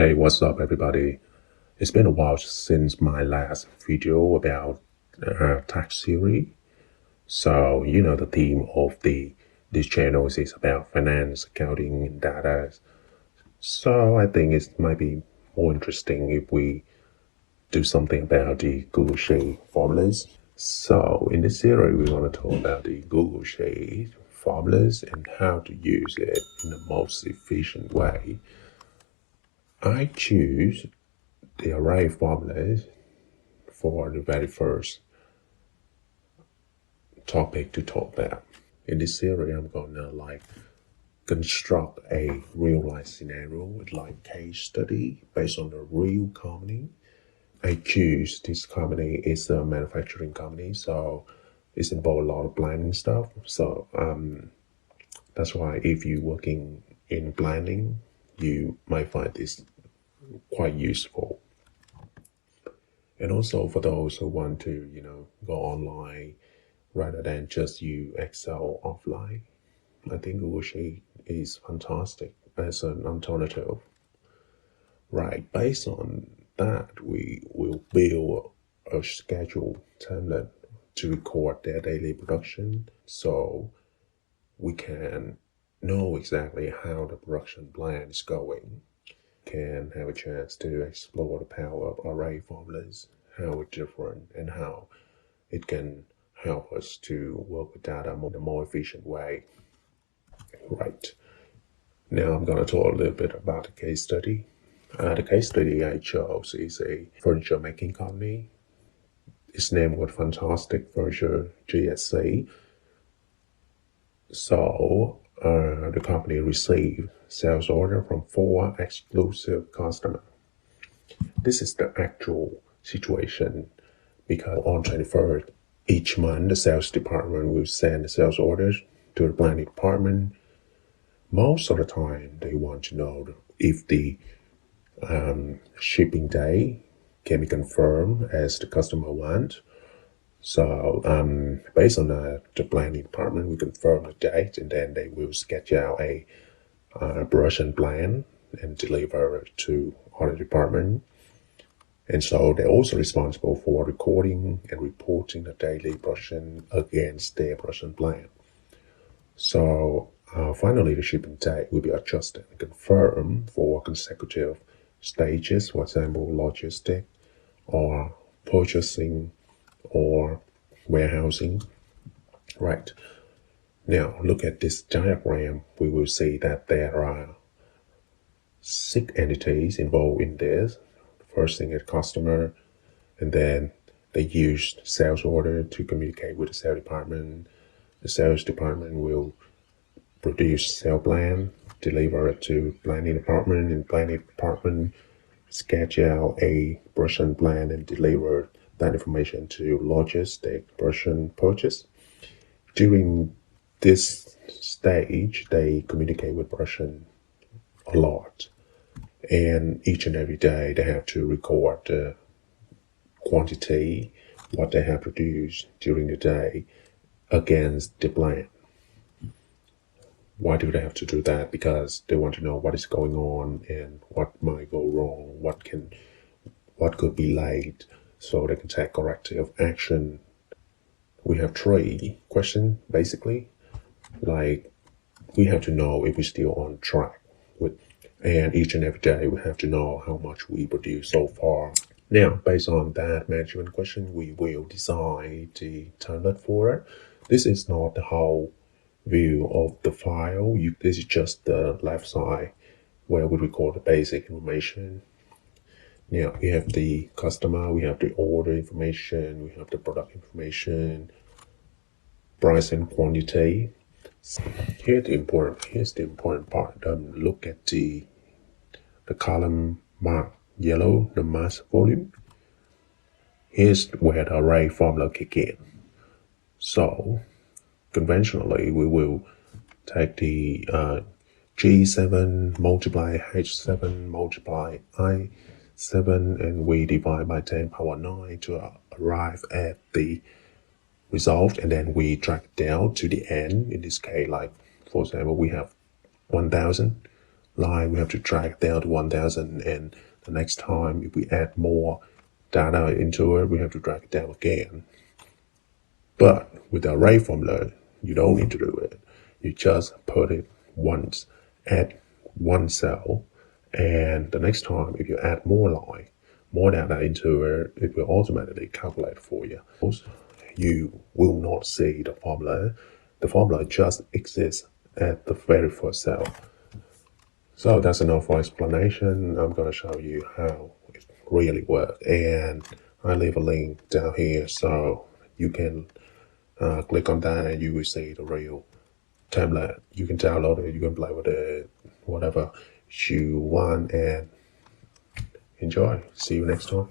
Hey, what's up, everybody? It's been a while since my last video about tax theory. So, the theme of this channel is about finance, accounting, and data. So, I think it might be more interesting if we do something about the Google Sheet formulas. So, in this series, we want to talk about the Google Sheet formulas and how to use it in the most efficient way. I choose the array formulas for the very first topic to talk about. In this series, I'm gonna construct a real life scenario with case study based on a real company. I choose this company is a manufacturing company, so it's involved a lot of planning stuff. So that's why if you're working in planning, you might find this quite useful. And also for those who want to, go online rather than just use Excel offline. I think Google Sheet is fantastic as an alternative. Right, based on that, we will build a schedule template to record their daily production so we can know exactly how the production plan is going. Can have a chance to explore the power of array formulas, how it's different, and how it can help us to work with data in a more efficient way. Right. Now I'm going to talk a little bit about the case study. The case study I chose is a furniture making company. Its name was Fantastic Furniture GSC. So the company received sales order from 4 exclusive customers. This is the actual situation because on 23rd each month the sales department will send the sales orders to the planning department. Most of the time they want to know if the shipping day can be confirmed as the customer wants. So based on the planning department, we confirm the date, and then they will sketch out a production plan and deliver it to other department. And so they're also responsible for recording and reporting the daily production against their production plan. So finally, the shipping date will be adjusted and confirmed for consecutive stages, for example, logistic or purchasing or warehousing. Right. Now, look at this diagram. We will see that there are 6 entities involved in this. First thing is customer, and then they use sales order to communicate with the sales department. The sales department will produce sales plan, deliver it to planning department, and planning department sketch out a production plan and deliver that information to logistic production purchase. During this stage, they communicate with production a lot, and each and every day they have to record the quantity, what they have produced during the day against the plan. Why do they have to do that? Because they want to know what is going on and what might go wrong, what could be late, so they can take corrective action. We have 3 questions basically. We have to know if we're still on track with, and each and every day we have to know how much we produce so far. Now, based on that management question, we will design the template for it. This is not the whole view of the file. This is just the left side where we record the basic information. Now we have the customer, we have the order information, we have the product information, price and quantity. Here's the important part. Look at the column marked yellow, the mass volume. Here's where the array formula kick in. So conventionally, we will take the G7 multiply H7 multiply I7, and we divide by 10 power 9 to arrive at the result, and then we drag it down to the end. In this case, for example, we have 1000. line, we have to drag it down to 1000, and the next time if we add more data into it, we have to drag it down again. But with the array formula, you don't need to do it. You just put it once, add one cell, and the next time if you add more line, more data into it, it will automatically calculate for you. You will not see the formula. The formula just exists at the very first cell. So that's enough for explanation. I'm going to show you how it really works. And I leave a link down here so you can click on that and you will see the real template. You can download it, you can play with it, whatever you want, and enjoy. See you next time.